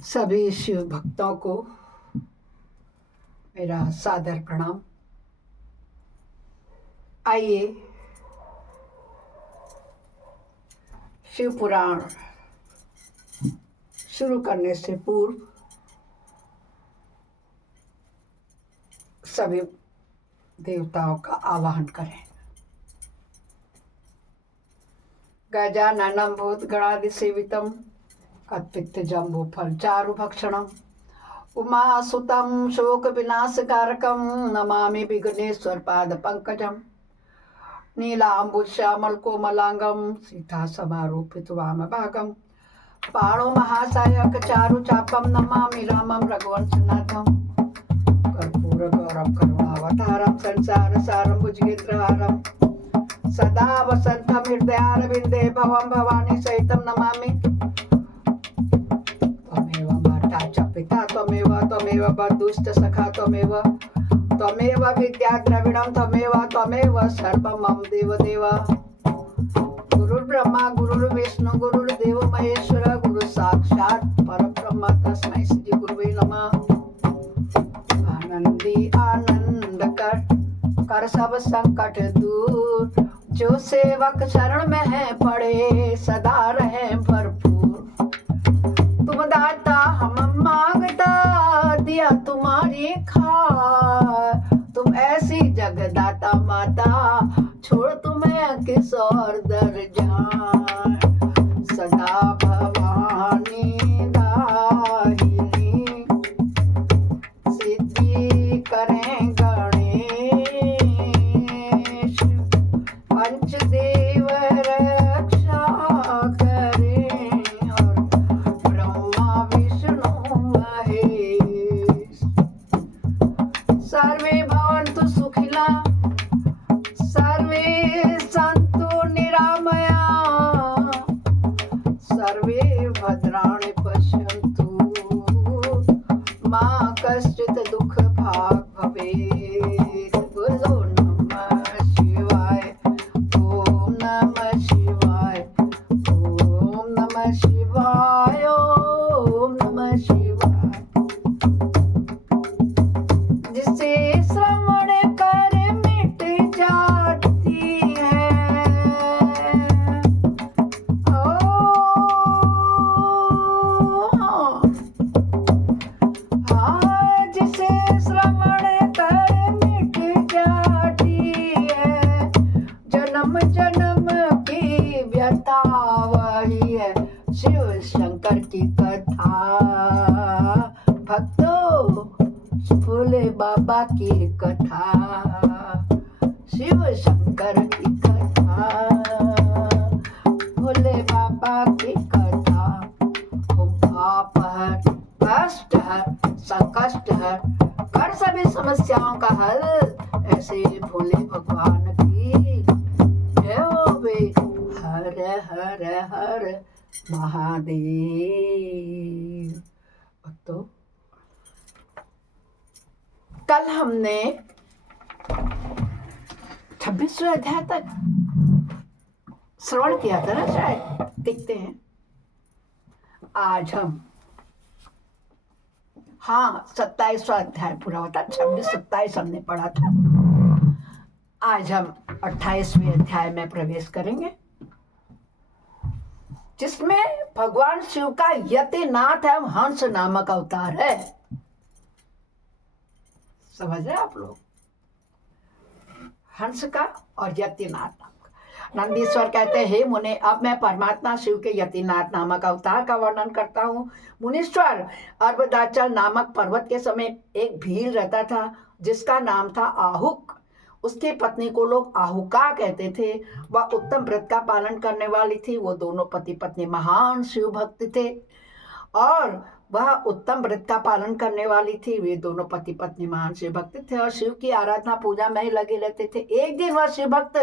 सभी शिव भक्तों को मेरा सादर प्रणाम। आइए शिव पुराण शुरू करने से पूर्व सभी देवताओं का आवाहन करें। गजाननं भूतगणाधिसेवितं कत्पित्तजम्बूफल चारुभक्षणम् उमासुतं शोकविनाशकारकं नमामि विघ्नेश्वरपादपङ्कजम् नीलाम्बुश्यामलकोमलाङ्गं सीतासमारूपितवामभागं पाणो महासायकचारुचापं नमामि रामं रघुवंशनाथं कर्पूरगौरवं करुणावतारं संसारसारं भुजगेन्द्रहारं सदा वसन्तं हृदयारविन्दे भवं भवानी सहितं नमामि। त्वमेव माता च पिता त्वमेव बन्धुश्च सखा त्वमेव विद्या द्रविणं त्वमेव सर्वं मम देवदेव। गुरुर्ब्रह्मा गुरुर्विष्णु गुरुर्देव महेश्वर गुरु साक्षात् परब्रह्म तस्मै श्री गुरुवे नमः। आनंदी आनंद कर सब संकट दूर, जो सेवक शरण में है पड़े सदा रहे भरपूर। तुम दाता हम मांगता दिया तुम्हारी खार, तुम ऐसी जगदाता माता छोड़ तुम्हें किस और दर जाए। सदा भवानी दाहिनी सिद्धि करें गणेश, पंचदेव रक्षा करें और ब्रह्मा विष्णु महेश। सर्वे भवन्तु सुखिना सर्वे सन्तु निरामया, सर्वे भद्राणि पश्यन्तु मा कश्चित् दुःख भाग् भवेत्। बोलो नमः शिवाय, ओम नमः शिवाय, ओम नमः शिवाय, ओम नमः शिवाय। जिसे श्रवण कर मिट जाती है, जिसे श्रवण कर मिट जाती है, जन्म जन्म की व्यथा वही है शिव शंकर की कथा। भक्तों भोले बाबा की कथा, शिव शंकर की कथा, भोले बाबा की कथा। पाप हर कष्ट हर संकष्ट हर कर सभी समस्याओं का हल, ऐसे भोले भगवान की जय होवे। हर हर हर महादेव। भक्तों कल हमने 26वें अध्याय तक श्रवण किया था ना, शायद देखते हैं। आज हम 27वां अध्याय पूरा होता, 26-27 हमने पढ़ा था। आज हम 28वें अध्याय में प्रवेश करेंगे, जिसमें भगवान शिव का यतिनाथ एवं हंस नामक अवतार है। समझ रहे आप लोग, हंस का और यतिनाथ नाम का। नंदीश्वर कहते हैं, हे मुने, अब मैं परमात्मा शिव के यतिनाथ नामक अवतार का वर्णन करता हूँ। मुनीश्वर, अर्बदाचल नामक पर्वत के समय एक भील रहता था जिसका नाम था आहुक। उसकी पत्नी को लोग आहुका कहते थे। वह उत्तम व्रत का पालन करने वाली थी। वो दोनों पति पत्नी महान शिव भक्त थे और वह उत्तम व्रत का पालन करने वाली थी। वे दोनों पति पत्नी महान शिव भक्त थे और शिव की आराधना पूजा में ही लगे रहते थे। एक दिन वह शिव भक्त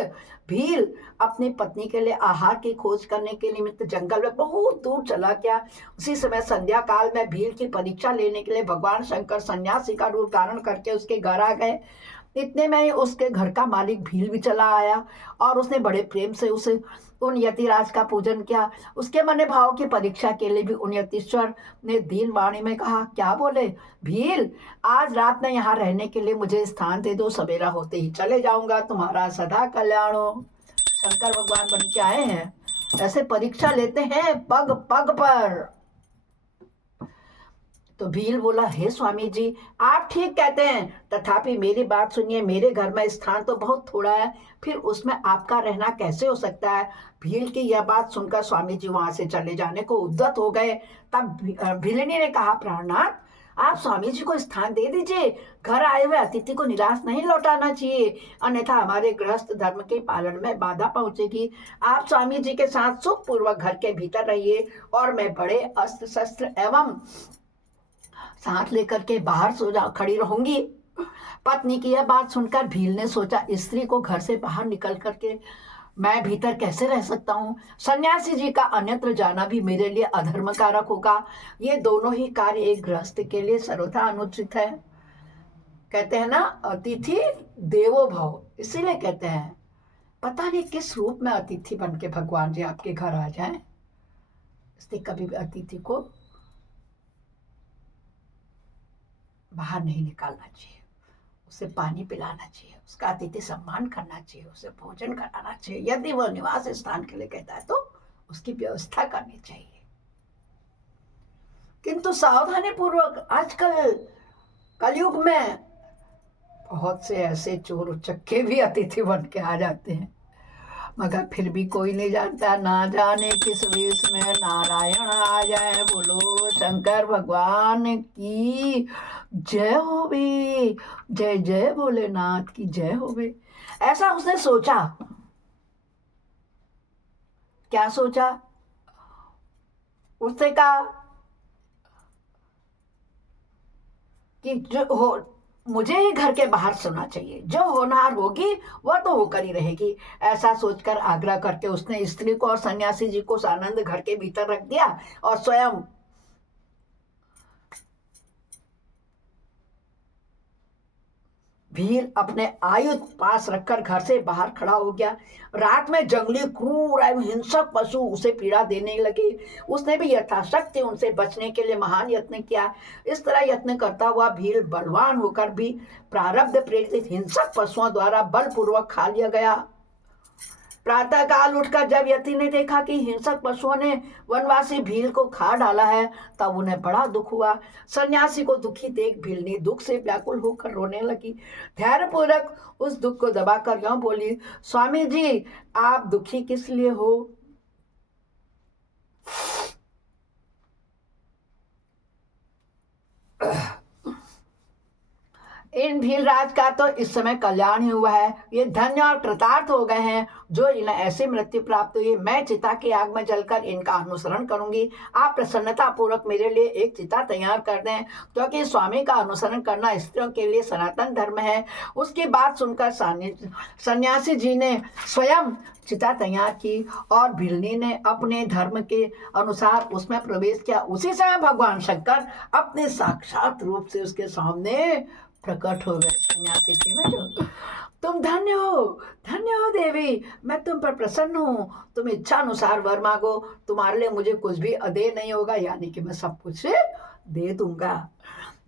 भील अपनी पत्नी के लिए आहार की खोज करने के निमित्त जंगल में बहुत दूर चला गया। उसी समय संध्या काल में भील की परीक्षा लेने के लिए भगवान शंकर सन्यासी का रूप धारण करके उसके घर आ गए। इतने में ही उसके घर का मालिक भील भी चला आया और उसने बड़े प्रेम से उसे उन यतिराज का पूजन किया। उसके मन भाव की परीक्षा के लिए भी उन यतीश्वर ने दीन वाणी में कहा, क्या बोले भील, आज रात में यहाँ रहने के लिए मुझे स्थान दे दो, सवेरा होते ही चले जाऊंगा, तुम्हारा सदा कल्याण हो। शंकर भगवान बन के आए हैं, ऐसे परीक्षा लेते हैं पग पग पर। तो भील बोला, हे स्वामी जी, आप ठीक कहते हैं, तथापि मेरी बात सुनिए, मेरे घर में स्थान तो बहुत थोड़ा है, फिर उसमें आपका रहना कैसे हो सकता है। भील की यह बात सुनकर स्वामी जी वहां से चले जाने को उद्यत हो गए। तब भीलनी ने कहा, प्राणनाथ, आप स्वामी जी को स्थान दे दीजिए, घर आए हुए अतिथि को निराश नहीं लौटाना चाहिए, अन्यथा हमारे गृहस्थ धर्म के पालन में बाधा पहुंचेगी। आप स्वामी जी के साथ सुखपूर्वक घर के भीतर रहिए और मैं बड़े अस्त्र शस्त्र एवं साथ लेकर के बाहर खड़ी रहूंगी। पत्नी की यह बात सुनकर भील ने सोचा, स्त्री को घर से बाहर निकल करके मैं भीतर कैसे रह सकता हूँ। सन्यासी जी का अन्यत्र जाना भी मेरे लिए अधर्म कारक होगा। ये दोनों ही कार्य एक गृहस्थ के लिए सर्वथा अनुचित है। कहते हैं ना, अतिथि देवो भव, इसीलिए कहते हैं पता नहीं किस रूप में अतिथि बन के भगवान जी आपके घर आ जाएं। इसलिए कभी भी अतिथि को बाहर नहीं निकालना चाहिए, उसे पानी पिलाना चाहिए, उसका अतिथि सम्मान करना चाहिए, उसे भोजन कराना चाहिए। यदि वह निवास स्थान के लिए कहता है तो उसकी व्यवस्था करनी चाहिए। किंतु सावधानी पूर्वक आजकल कलयुग में बहुत से ऐसे चोर उचक्के भी अतिथि बन के आ जाते हैं, मगर फिर भी कोई नहीं जानता, ना जाने किस वेश में नारायण आ जाए। बोलो शंकर भगवान की जय होवे, जय जय भोलेनाथ की जय होवे। ऐसा उसने सोचा। क्या सोचा? उसने कहा कि जो हो मुझे ही घर के बाहर सोना चाहिए, जो होनहार होगी वह तो होकर ही रहेगी। ऐसा सोचकर आग्रह करके उसने स्त्री को और सन्यासी जी को आनंद घर के भीतर रख दिया और स्वयं भील अपने आयुध पास रखकर घर से बाहर खड़ा हो गया। रात में जंगली क्रूर एवं हिंसक पशु उसे पीड़ा देने लगे। उसने भी यथाशक्ति उनसे बचने के लिए महान यत्न किया। इस तरह यत्न करता हुआ भील बलवान होकर भी प्रारब्ध प्रेरित हिंसक पशुओं द्वारा बलपूर्वक खा लिया गया। प्रातः काल उठकर जब यति ने देखा कि हिंसक पशुओं ने वनवासी भील को खा डाला है, तब उन्हें बड़ा दुख हुआ। सन्यासी को दुखी देख भीलनी दुख से व्याकुल होकर रोने लगी। धैर्यपूर्वक उस दुख को दबाकर यूं बोली, स्वामी जी, आप दुखी किस लिए हो? इन भीलराज का तो इस समय कल्याण ही हुआ है। ये धन्य और कृतार्थ हो गए हैं जो इन्हें ऐसी मृत्यु प्राप्त हुई। मैं चिता की आग में जलकर इनका अनुसरण करूंगी। आप प्रसन्नता पूर्वक मेरे लिए एक चिता तैयार कर दें, क्योंकि स्वामी का अनुसरण करना स्त्रियों के लिए सनातन धर्म है। उसकी बात सुनकर सन्यासी जी ने स्वयं चिता तैयार की और भीलनी ने अपने धर्म के अनुसार उसमें प्रवेश किया। उसी समय भगवान शंकर अपने साक्षात रूप से उसके सामने प्रकट हो गए। सन्यासी थी ना जो, तुम धन्य हो देवी, मैं तुम पर प्रसन्न हूँ। तुम इच्छा अनुसार वर मांगो, तुम्हारे लिए मुझे कुछ भी अदेय नहीं होगा, यानी कि मैं सब कुछ दे दूंगा।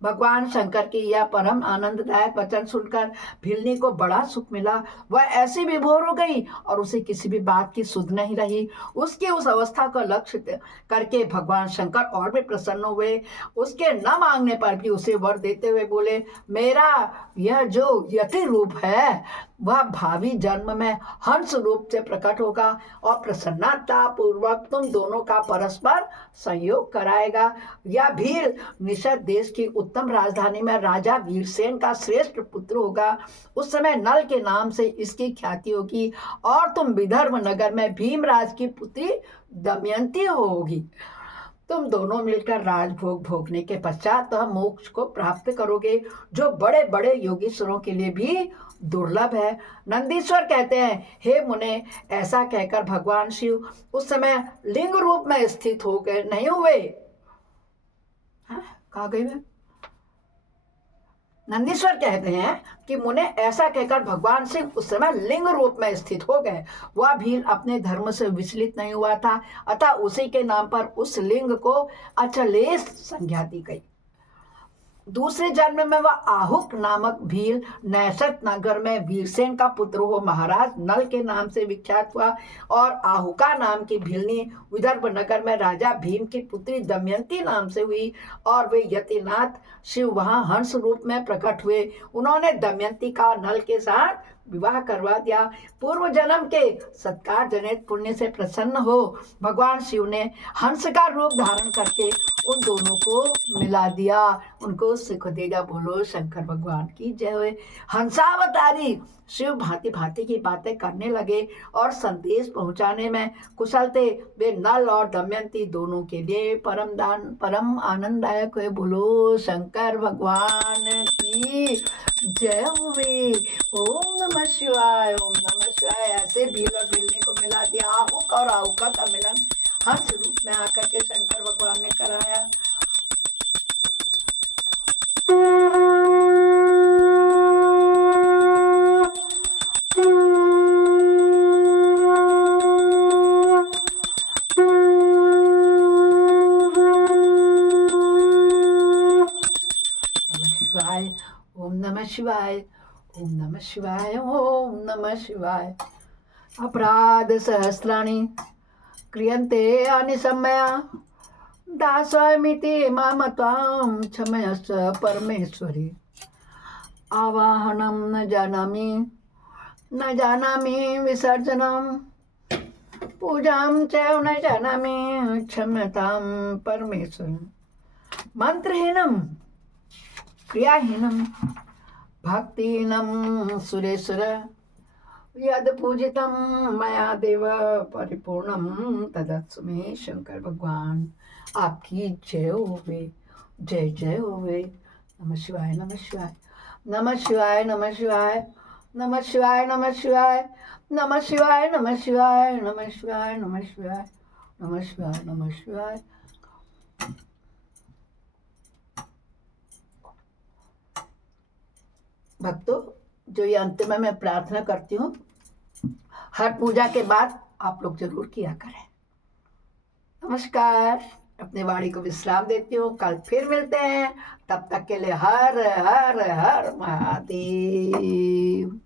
भगवान शंकर की यह परम आनंददायक वचन सुनकर भीलनी को बड़ा सुख मिला। वह ऐसी विभोर हो गई और उसे किसी भी बात की सुध नहीं रही। उसकी उस अवस्था का लक्ष्य करके भगवान शंकर और भी प्रसन्न हुए। उसके न मांगने पर भी उसे वर देते हुए बोले, मेरा यह जो यति रूप है वह भावी जन्म में हंस रूप से प्रकट होगा और प्रसन्नता पूर्वक तुम दोनों का परस्पर संयोग कराएगा। यह भील निषद देश की उत्तम राजधानी में राजा वीरसेन का श्रेष्ठ पुत्र होगा। उस समय नल के नाम से इसकी ख्याति होगी और तुम विदर्भ नगर में भीमराज की पुत्री दमयंती होगी। तुम दोनों मिलकर राजभोग भोगने के पश्चात तो मोक्ष को प्राप्त करोगे, जो बड़े बड़े योगीश्वरों के लिए भी दुर्लभ है। नंदीश्वर कहते हैं, हे मुने, ऐसा कहकर भगवान शिव उस समय लिंग रूप में स्थित हो गए, नहीं हुए। कहाँ गए वे? नंदीश्वर कहते हैं कि मुने ऐसा कहकर भगवान शिव उस समय लिंग रूप में स्थित हो गए। वह भील अपने धर्म से विचलित नहीं हुआ था, अतः उसी के नाम पर उस लिंग को अचलेश संज्ञा दी गई। दूसरे जन्म में वह आहुक नामक भील नैसत नगर में वीरसेन का पुत्र हो महाराज नल के नाम से विख्यात हुआ, और आहुका नाम की भीलनी विदर्भ नगर में राजा भीम की पुत्री दमयंती नाम से हुई, और वे यतिनाथ शिव वहां हंस रूप में प्रकट हुए। उन्होंने दमयंती का नल के साथ विवाह करवा दिया। पूर्व जन्म के सत्कार जनित पुण्य से प्रसन्न हो भगवान शिव ने हंस का रूप धारण करके उन दोनों को मिला दिया, उनको सुख दे दिया। बोलो शंकर भगवान की जय हो। हंसावतारी शिव भांति भांति की बातें करने लगे और संदेश पहुंचाने में कुशल थे। वे नल और दमयंती दोनों के लिए परम आनंददायक हुए। बोलो शंकर भगवान की जय हुए। ओम नमः शिवाय, ओम नमः शिवाय। ऐसे भील और भीलनी को मिला दिया। आहुक और आहुका का मिलन हंस रूप में आकर के शंकर भगवान ने कराया। ओम नमः शिवाय, ओम नमः शिवाय, ओम नमः शिवाय। अपराध सहस्राणि क्रियन्ते अनिशम्या दासमिति माम त्वां क्षमयस्व परमेश्वरी। आवाहनं न जानामि विसर्जनं पूजां च न जानामि क्षम्यतां परमेश्वरी। मंत्रहीनं क्रियाहीनं भक्तिहीनं सुरेश्वर यद पूजितं मया देव परिपूर्णं तदस्तु मे। शंकर भगवान आपकी जय होवे, जय जय होवे। नमः शिवाय, नमः शिवाय, नमः शिवाय, नमः शिवाय, नमः शिवाय, नमः शिवाय, नमः शिवाय, नमः शिवाय, नमः शिवाय, नमः शिवाय, नमः शिवाय, नमः शिवाय। भक्तों, जो ये अंत में मैं प्रार्थना करती हूँ, हर पूजा के बाद आप लोग जरूर किया करें। नमस्कार। अपने वाणी को विश्राम देती हूँ, कल फिर मिलते हैं। तब तक के लिए हर हर हर महादेव।